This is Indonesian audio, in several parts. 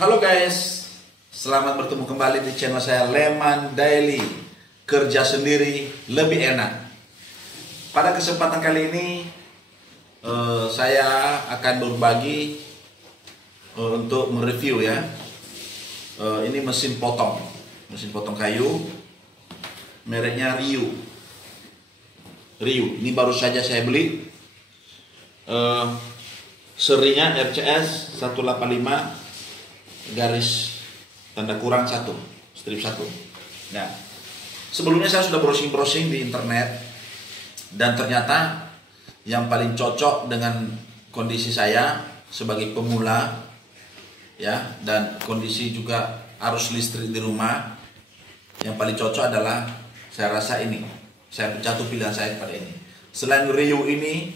Halo guys, selamat bertemu kembali di channel saya Leman Daily. Kerja sendiri lebih enak. Pada kesempatan kali ini saya akan berbagi untuk mereview ya. Ini mesin potong kayu, mereknya Ryu. Ini baru saja saya beli. Serinya RCS 185 garis tanda kurang 1 strip 1. Nah, sebelumnya saya sudah browsing di internet dan ternyata yang paling cocok dengan kondisi saya sebagai pemula ya, dan kondisi juga arus listrik di rumah, yang paling cocok adalah saya rasa ini. Saya jatuh pilihan saya pada ini. Selain Ryu ini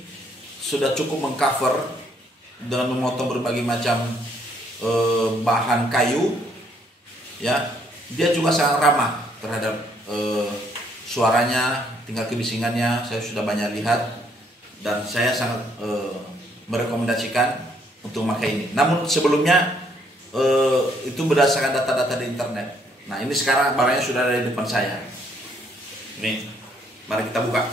sudah cukup mengcover dengan memotong berbagai macam bahan kayu ya, dia juga sangat ramah terhadap suaranya, tingkat kebisingannya saya sudah banyak lihat dan saya sangat merekomendasikan untuk memakai ini. Namun sebelumnya itu berdasarkan data-data di internet. Nah, ini sekarang barangnya sudah ada di depan saya. Ini, mari kita buka.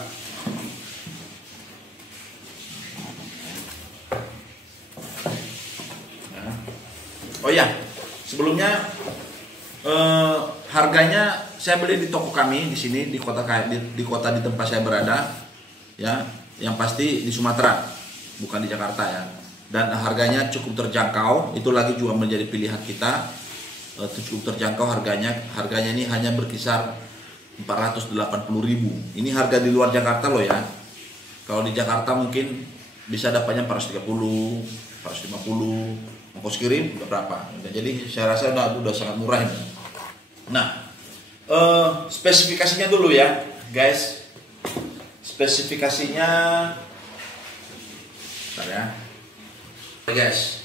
Oh ya, sebelumnya harganya saya beli di toko kami di sini di kota di tempat saya berada ya, yang pasti di Sumatera, bukan di Jakarta ya. Dan harganya cukup terjangkau, itu lagi juga menjadi pilihan kita. Cukup terjangkau harganya ini hanya berkisar 480.000. Ini harga di luar Jakarta loh ya. Kalau di Jakarta mungkin bisa dapatnya 430, 450. Ongkos kirim berapa? Jadi saya rasa udah sangat murah ini. Nah, spesifikasinya dulu ya, guys. Spesifikasinya, bentar ya, guys.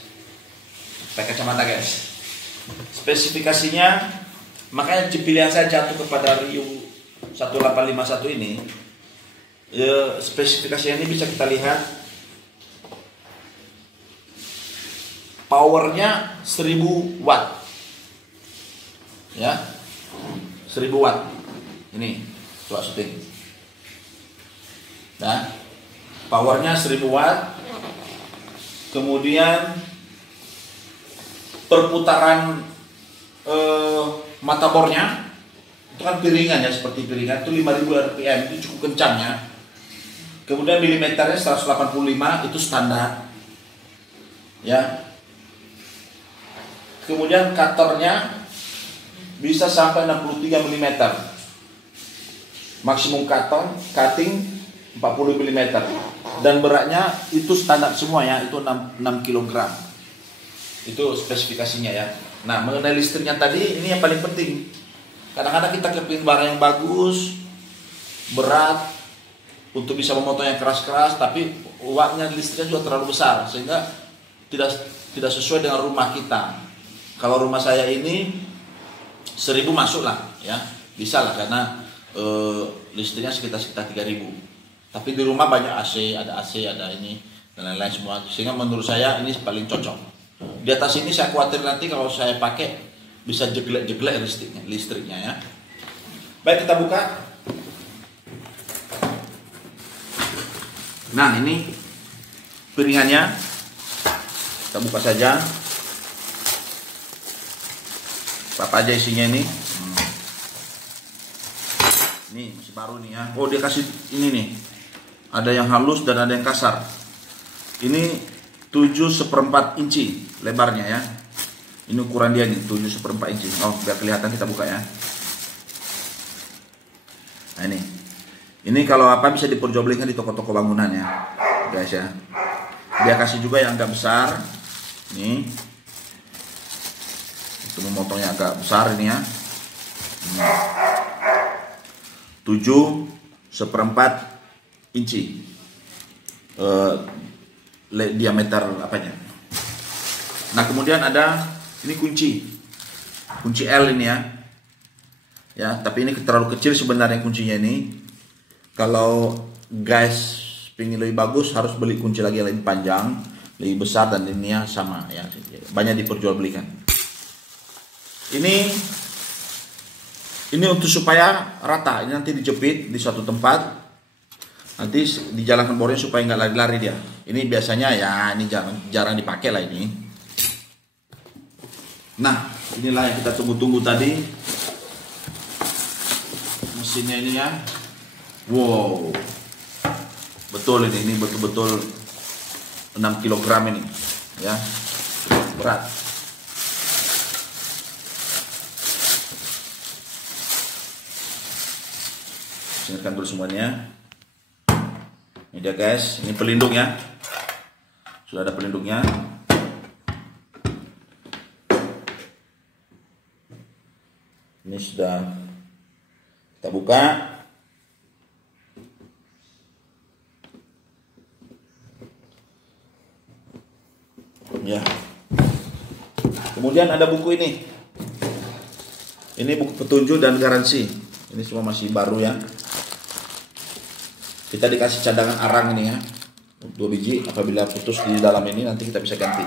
Pakai kacamata guys. Spesifikasinya, makanya pilihan saya jatuh kepada Ryu 1851 ini. Spesifikasinya ini bisa kita lihat. Powernya 1000 watt ya, 1000 watt. Ini coba syuting. Nah, powernya 1000 watt. Kemudian perputaran mata bornya itu kan piringan ya, seperti piringan itu 5000 rpm, itu cukup kencang ya. Kemudian milimeternya 185, itu standar ya. Kemudian cutternya bisa sampai 63 mm. Maksimum cutting 40 mm. Dan beratnya itu standar semua ya, itu 6 kg. Itu spesifikasinya ya. Nah, mengenai listriknya tadi, ini yang paling penting. Kadang-kadang kita kepingin barang yang bagus, berat, untuk bisa memotong yang keras-keras, tapi wattnya listriknya juga terlalu besar, sehingga tidak sesuai dengan rumah kita. Kalau rumah saya ini 1000 masuk lah ya, bisa lah, karena listriknya sekitar 3000. Tapi di rumah banyak AC, ada ini dan lain-lain semua, sehingga menurut saya ini paling cocok. Di atas ini saya khawatir nanti kalau saya pakai bisa jeglek listriknya ya. Baik, kita buka. Nah, ini piringannya, kita buka saja. Apa aja isinya ini? Ini masih baru nih ya. Oh, dia kasih ini nih. Ada yang halus dan ada yang kasar. Ini 7/4 inci lebarnya ya. Ini ukuran dia nih, 7/4 inci. Oh, biar kelihatan kita buka ya. Nah, ini. Ini kalau apa bisa diperjualbelikan di toko-toko bangunan ya, guys ya. Dia kasih juga yang agak besar. Nih. Itu memotongnya agak besar ini ya. 7/4 inci diameter apanya. Nah, kemudian ada ini kunci L ini ya, tapi ini terlalu kecil sebenarnya kuncinya ini. Kalau guys pingin lebih bagus harus beli kunci lagi yang lebih panjang, lebih besar, dan ini sama ya, banyak diperjualbelikan. Ini untuk supaya rata. Ini nanti dijepit di suatu tempat. Nanti dijalankan bornya supaya nggak lari-lari dia. Ini biasanya ya ini jarang dipakai lah ini. Nah, inilah yang kita tunggu-tunggu tadi. Mesinnya ini ya. Wow. Betul ini betul-betul 6 kg ini. Ya. Berat. Singkatkan dulu semuanya. Ini dia guys, ini pelindung ya. Sudah ada pelindungnya. Ini sudah kita buka. Ya. Kemudian ada buku ini. Ini buku petunjuk dan garansi. Ini semua masih baru ya. Kita dikasih cadangan arang ini ya. 2 biji, apabila putus di dalam ini nanti kita bisa ganti.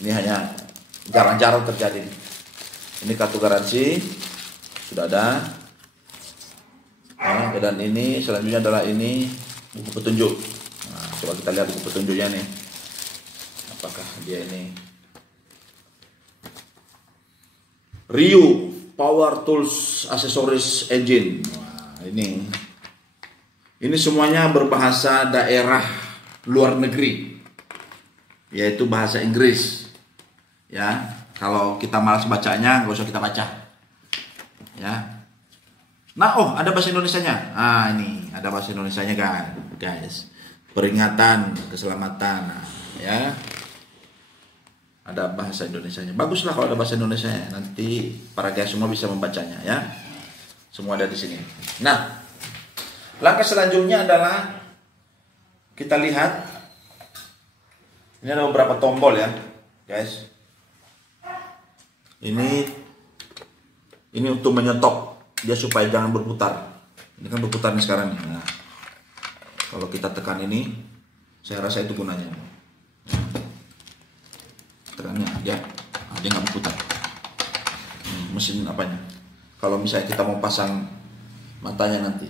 Ini hanya jarang-jarang terjadi. Ini kartu garansi. Sudah ada. Nah, dan ini selanjutnya adalah ini buku petunjuk. Nah, coba kita lihat buku petunjuknya nih. Apakah dia ini Ryu Power Tools Accessories Engine. Nah, ini semuanya berbahasa daerah luar negeri, yaitu bahasa Inggris. Ya, kalau kita malas bacanya, nggak usah kita baca. Ya. Nah, oh ada bahasa Indonesianya. Ah ini ada bahasa Indonesianya kan, guys. Peringatan keselamatan, nah, ya. Ada bahasa Indonesianya. Baguslah kalau ada bahasa Indonesianya. Nanti para guys semua bisa membacanya, ya. Semua ada di sini. Nah, langkah selanjutnya adalah kita lihat. Ini ada beberapa tombol ya, guys. Ini untuk menyetop dia supaya jangan berputar. Ini kan berputar nih sekarang. Nah, kalau kita tekan ini, saya rasa itu gunanya. Tekannya dia nggak berputar. Mesin apanya? Kalau misalnya kita mau pasang matanya nanti,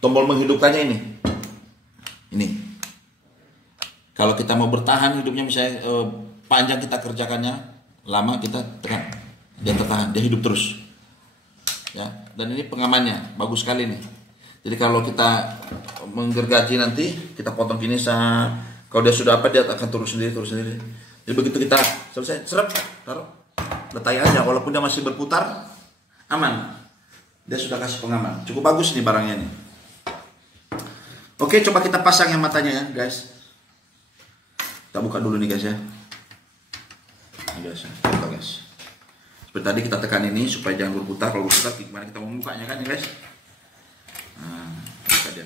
tombol menghidupkannya ini. Kalau kita mau bertahan hidupnya misalnya panjang kita kerjakannya, lama kita tekan, dia tertahan, dia hidup terus. Ya, dan ini pengamannya bagus sekali nih. Jadi kalau kita menggergaji nanti kita potong gini kalau dia sudah dia akan turun sendiri. Jadi begitu kita selesai, serap, taruh, letaknya aja. Walaupun dia masih berputar, aman. Dia sudah kasih pengaman. Cukup bagus nih barangnya nih. Oke, coba kita pasang yang matanya ya, guys. Kita buka dulu nih guys ya. Ini guys, buka guys. Seperti tadi kita tekan ini supaya jangan berputar. Kalau berputar gimana kita mau bukanya kan ya guys. Nah, buka dia.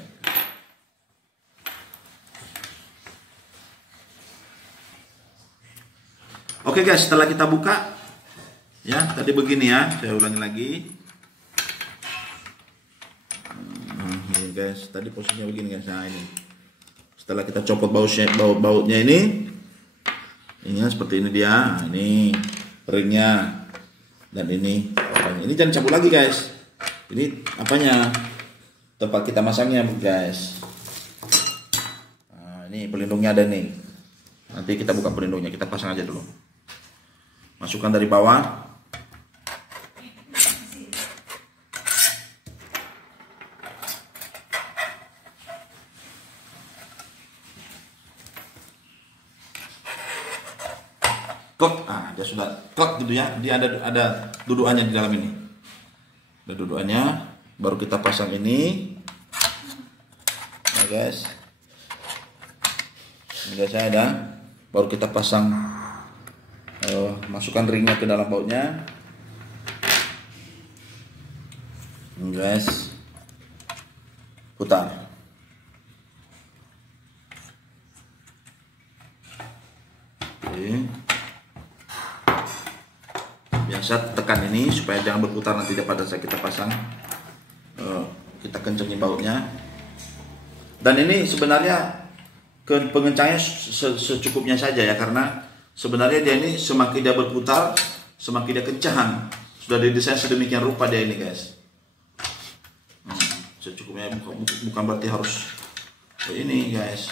Oke guys, setelah kita buka ya, tadi begini ya, saya ulangi lagi. Ini guys, tadi posisinya begini guys. Nah ini, setelah kita copot bautnya ini seperti ini dia. Nah, ini ringnya dan ini jangan cabut lagi guys. Ini apanya? Tempat kita masangnya guys. Nah, ini pelindungnya ada nih. Nanti kita buka pelindungnya, kita pasang aja dulu. Masukkan dari bawah. Klek, dia sudah klek gitu ya. Dia ada dudukannya di dalam ini. Ada dudukannya. Baru kita pasang ini. Nah guys. Ini guys ada. Baru kita pasang. Masukkan ringnya ke dalam bautnya. Ini guys. Putar. Oke. Biasa tekan ini supaya jangan berputar nanti pada saat kita pasang. Kita kencengin bautnya. Dan ini sebenarnya pengencangnya secukupnya saja ya, karena sebenarnya dia ini semakin dia berputar semakin dia kencang. Sudah didesain sedemikian rupa dia ini guys. Secukupnya, bukan berarti harus ini guys.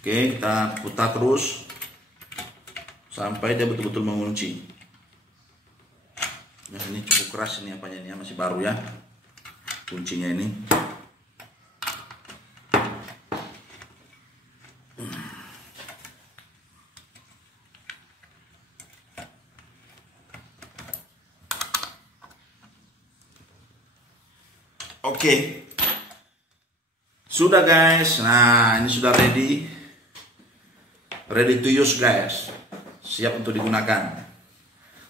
Oke, kita putar terus sampai dia betul-betul mengunci. Nah, ini cukup keras ini apanya ini ya, masih baru ya kuncinya ini. Oke, sudah guys. Nah, ini sudah ready to use guys, siap untuk digunakan.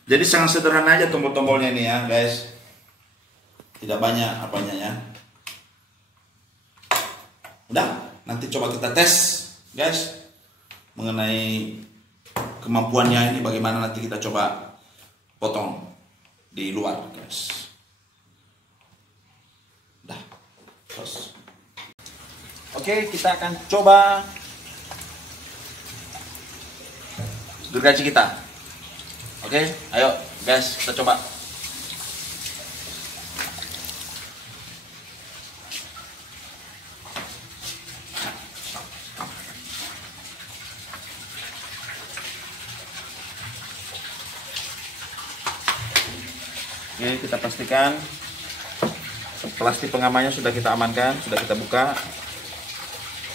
Jadi sangat sederhana aja tombol-tombolnya ini ya guys, tidak banyak apanya ya. Udah, nanti coba kita tes guys mengenai kemampuannya ini bagaimana, nanti kita coba potong di luar guys. Udah, terus. Oke, kita akan coba gergaji kita. Oke, ayo guys, kita coba. Oke, kita pastikan plastik pengamannya sudah kita amankan, sudah kita buka.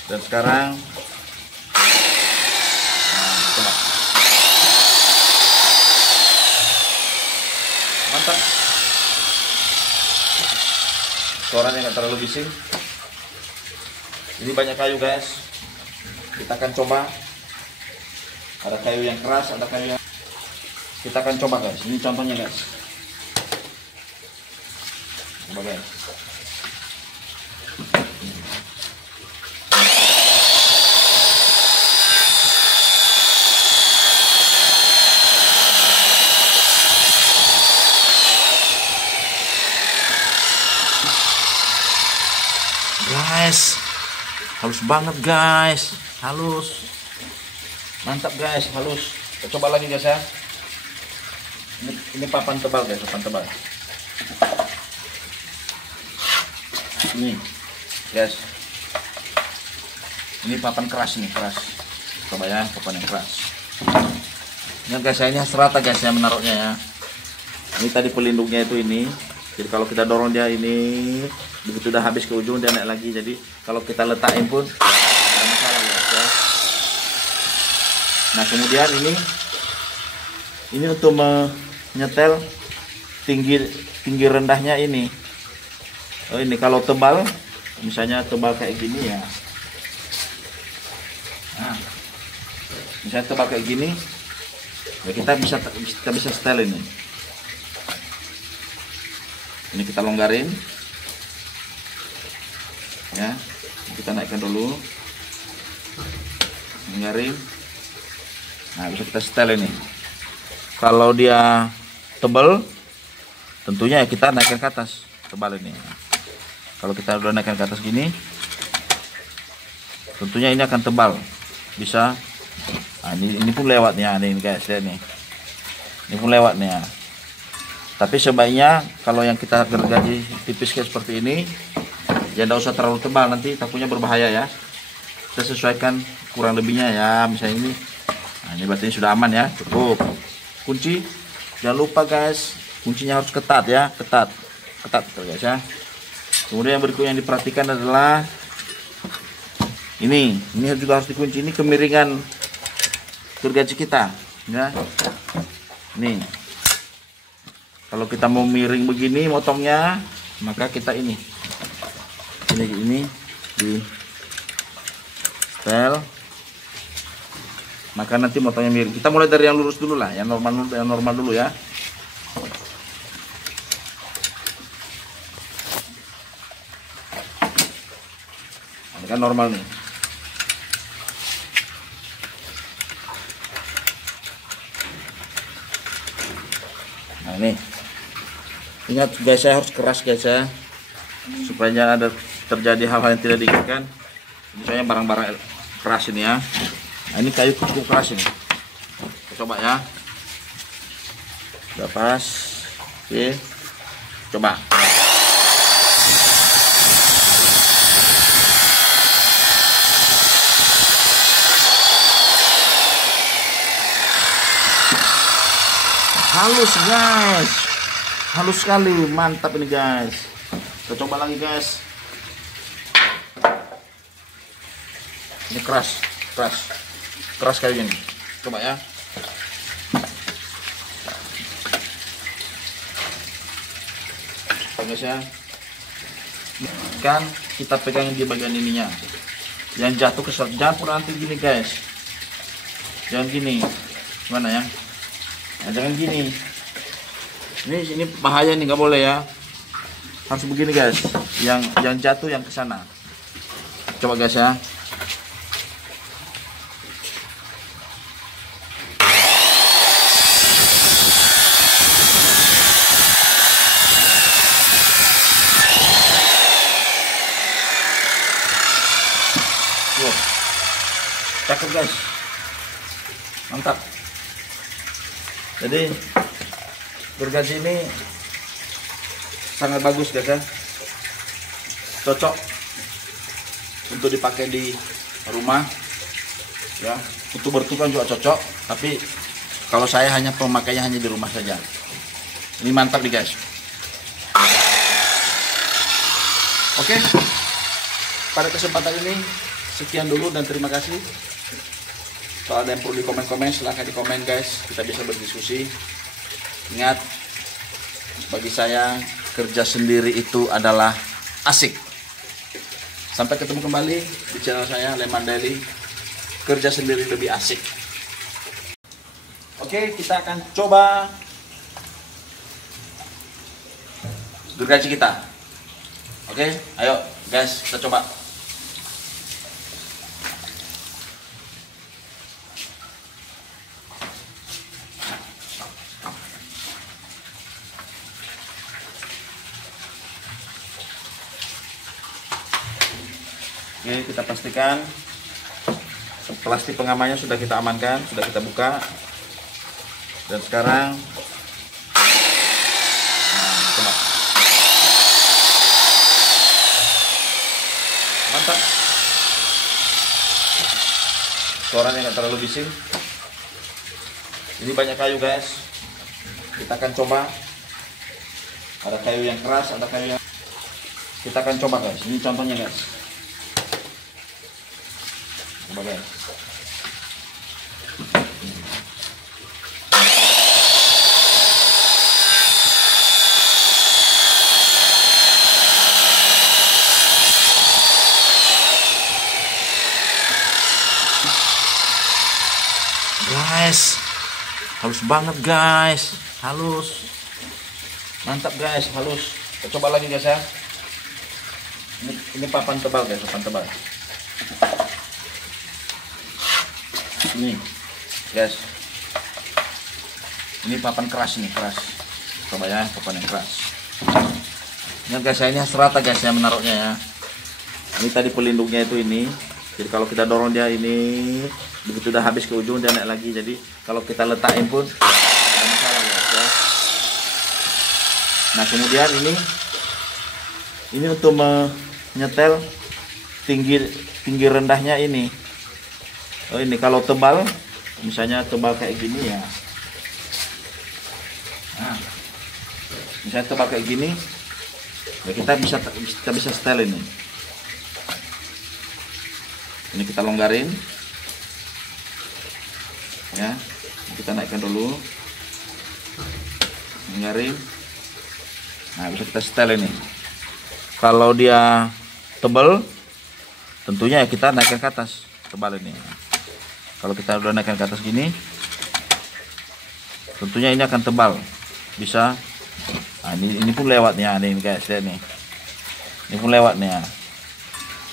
Dan sekarang coba. Mantap. Suaranya nggak terlalu bising. Ini banyak kayu guys. Kita akan coba. Ada kayu yang keras, ada kayu yang... Kita akan coba guys. Ini contohnya guys. Coba guys. Guys, halus banget guys, halus, mantap guys, halus. Kita coba lagi guys ya. Ini papan tebal guys, papan tebal. Ini guys, ini papan keras nih, keras. Coba ya, papan yang keras. Ini guys, ini harus rata guys ya menaruhnya ya. Ini tadi pelindungnya itu ini. Jadi kalau kita dorong dia ini, begitu udah habis ke ujung dia naik lagi. Jadi kalau kita letakin pun ada masalah guys ya. Nah kemudian ini untuk menyetel tinggi rendahnya ini. Oh ini kalau tebal, misalnya tebal kayak gini ya. Nah, misalnya tebal kayak gini, ya kita bisa setel ini. Ini kita longgarin. Ya, kita naikkan dulu, longgarin. Nah bisa kita setel ini. Kalau dia tebal, tentunya ya kita naikkan ke atas, tebal ini. Kalau kita udah naikkan ke atas gini, tentunya ini akan tebal, bisa. Nah, ini pun lewatnya nih guys, lihat nih. Ini pun lewatnya. Tapi sebaiknya kalau yang kita gergaji tipis kayak seperti ini, ya tidak usah terlalu tebal, nanti takutnya berbahaya ya. Kita sesuaikan kurang lebihnya ya, misalnya ini. Nah, ini berarti sudah aman ya, cukup. Kunci, jangan lupa guys, kuncinya harus ketat ya, ketat guys ya. Kemudian yang berikutnya yang diperhatikan adalah ini juga harus dikunci. Ini kemiringan gergaji kita ya. Nih, kalau kita mau miring begini motongnya, maka kita ini di setel, maka nanti motongnya miring. Kita mulai dari yang lurus dulu lah, yang normal dulu ya. Ini kan normal nih. Nah ini, ingat guys, saya harus keras guys ya. supaya ada terjadi hal-hal yang tidak diinginkan. Misalnya barang-barang keras ini ya. Nah, ini kayu cukup keras ini. Kita coba ya. Udah pas. Oke. Coba. Halus guys, halus sekali, mantap ini guys. Kita coba lagi guys. Ini keras, keras kayak gini. Coba ya. Guys ya. Kan kita pegang di bagian ininya. Yang jatuh ke jangan pernah nanti gini guys. Jangan gini. Gimana ya? Nah, jangan gini. Ini bahaya nih, nggak boleh ya. Harus begini guys. Yang jatuh yang ke sana. Coba guys ya. Wow. Cakep guys. Mantap. Jadi gergaji ini sangat bagus guys ya, cocok untuk dipakai di rumah ya, untuk bertukang juga cocok, tapi kalau saya hanya pemakainya hanya di rumah saja. Ini mantap nih guys. Oke, pada kesempatan ini sekian dulu dan terima kasih. Kalau ada yang perlu di komen-komen, silahkan di komen guys, kita bisa berdiskusi. Ingat, bagi saya kerja sendiri itu adalah asik. Sampai ketemu kembali di channel saya Leman Daily. Kerja sendiri lebih asik. Oke, kita akan coba gergaji kita. Oke, ayo guys, kita coba. Oke, kita pastikan plastik pengamannya sudah kita amankan, sudah kita buka. Dan sekarang coba. Mantap. Suaranya nggak terlalu bising. Ini banyak kayu guys. Kita akan coba. Ada kayu yang keras, ada kayu yang... Kita akan coba guys. Ini contohnya guys. Coba guys. Guys, halus banget guys, halus, mantap guys, halus. Kita coba lagi guys ya. Ini papan tebal guys, papan tebal. Ini guys, ini papan keras nih, keras. Coba ya, papan yang keras. Ingat guys, ini harus rata guys ya menaruhnya ya. Ini tadi pelindungnya itu ini. Jadi kalau kita dorong dia ini, begitu udah habis ke ujung dia naik lagi. Jadi kalau kita letakin pun ada masalah guys ya. Nah kemudian ini untuk menyetel tinggi rendahnya ini. Oh ini kalau tebal, misalnya tebal kayak gini ya. Nah, misalnya tebal kayak gini, ya kita bisa setel ini. Ini kita longgarin, ya. Kita naikkan dulu, longgarin. Nah bisa kita setel ini. Kalau dia tebal, tentunya ya kita naikkan ke atas, tebal ini. Kalau kita udah naikkan ke atas gini, tentunya ini akan tebal, bisa. Nah, ini pun lewatnya nih guys, lihat nih. Ini pun lewatnya.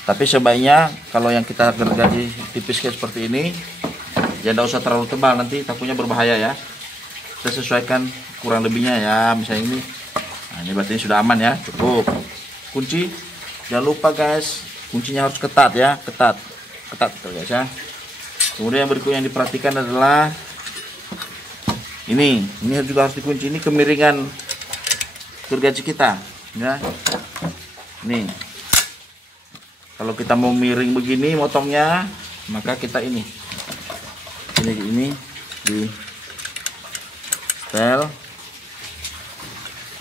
Tapi sebaiknya kalau yang kita gergaji tipis kayak seperti ini, ya tidak usah terlalu tebal, nanti takutnya berbahaya ya. Kita sesuaikan kurang lebihnya ya, misalnya ini. Nah, ini berarti sudah aman ya, cukup. kunci. Jangan lupa guys, kuncinya harus ketat ya, ketat guys ya. Kemudian yang berikutnya yang diperhatikan adalah ini juga harus dikunci. Ini kemiringan gergaji kita ya. Nih, kalau kita mau miring begini motongnya, maka kita ini di setel,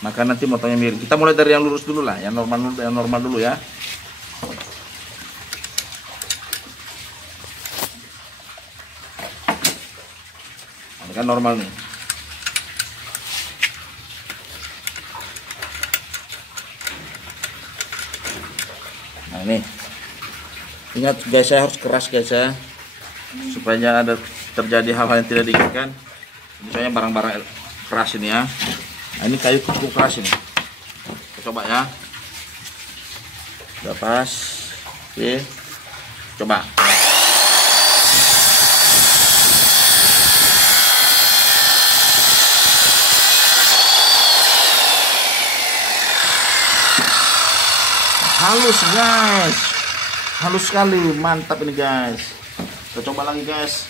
maka nanti motongnya miring. Kita mulai dari yang lurus dulu lah, yang normal dulu ya. Ini kan normal nih. Nah ini, ingat guys, saya harus keras guys ya, supaya ada terjadi hal-hal yang tidak diinginkan. Ini soalnya barang-barang keras ini ya. Nah, ini kayu cukup keras ini. Kita coba ya. Udah pas. Oke. Coba. Halus guys. Halus sekali, mantap ini guys. Kita coba lagi guys.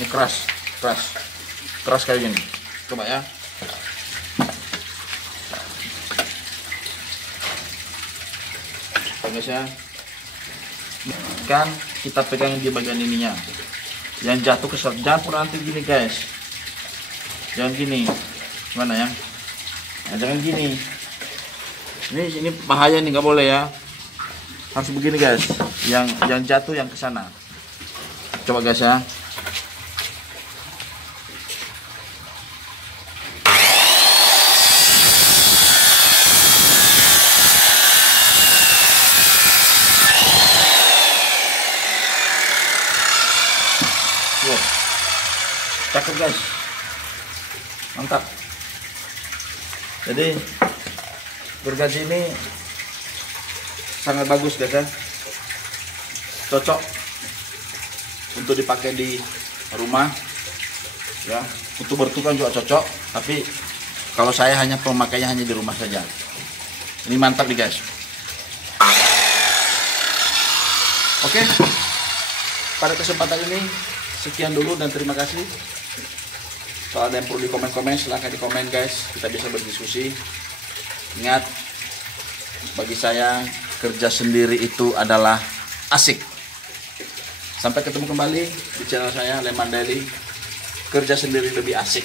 Ini keras kayak gini. Coba ya. Guys ya. Kan kita pegang di bagian ininya. Yang jatuh ke jangan pernah nanti gini guys. Jangan gini. Gimana ya? Nah, jangan gini. Ini bahaya nih, nggak boleh ya. Harus begini guys. Yang jatuh yang ke sana. Coba guys ya. Cakep guys, mantap. Jadi gergaji ini sangat bagus guys ya, cocok untuk dipakai di rumah ya, untuk bertukang juga cocok. Tapi kalau saya hanya pemakainya hanya di rumah saja. Ini mantap nih guys. Oke, pada kesempatan ini sekian dulu dan terima kasih. Kalau ada yang perlu di komen-komen, silahkan di komen guys, kita bisa berdiskusi. Ingat, bagi saya kerja sendiri itu adalah asik. Sampai ketemu kembali di channel saya Leman Daily. Kerja sendiri lebih asik.